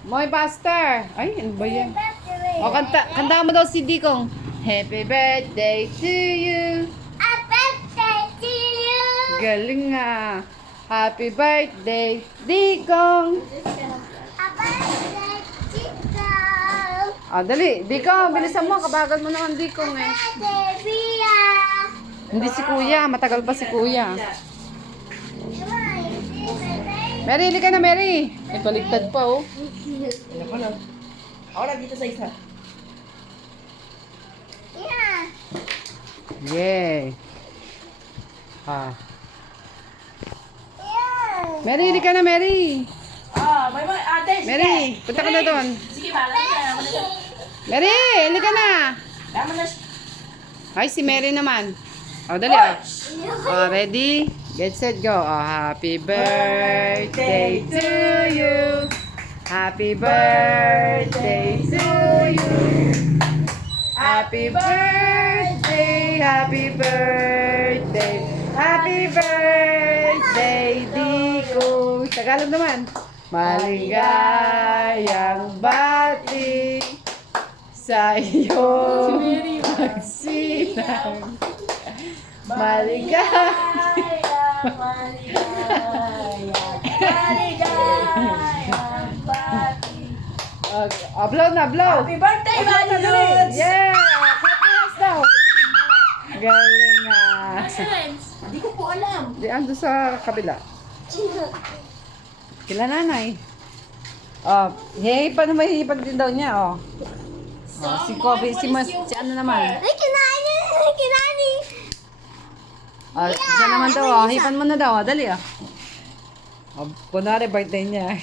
Moy Buster. Ay, ano ba yan? O, kanta mo daw si Dikong. Happy birthday to you. Happy birthday to you. Galing nga. Happy birthday, Dikong. Happy birthday, Chico. Ah, dali. Dikong, bilisan mo. Kabagal mo naman, Dikong eh. Birthday, Bia. Hindi si Kuya. Matagal pa si Kuya. Mary, hindi ka na, Mary. Ay, baligtad pa, oh. Ako na. Ako na dito sa isa. Yeah. Yay. Ah. Yeah. Mary, hindi ka na, Mary. May ate. Sige. Mary, punta ka na doon. Sige, bahala na. Mary, hindi ka na. Tama na. Ay, si Mary naman. O, dali, oh. Oh, ready? Get set, go. Oh, happy birthday to you. Happy birthday to you. Happy birthday, happy birthday, happy birthday, Diko. Tagalog naman. Maligayang bati sa iyong pagsinang. Maligayang. Blow na, blow. Happy birthday, Blow na, dali. Manuds! Yeah! Happiness daw. Galing nga. Hindi ko po alam. Di ando sa kabila. Kila nanay. Oh, hey, paano may hipag din daw niya, oh. Oh, si Kobe, si ano naman. Ay, kinani. Kinani. Oh, siya naman daw, oh. Hipan mo na daw, oh. Dali, oh. Oh, kunwari birthday niya.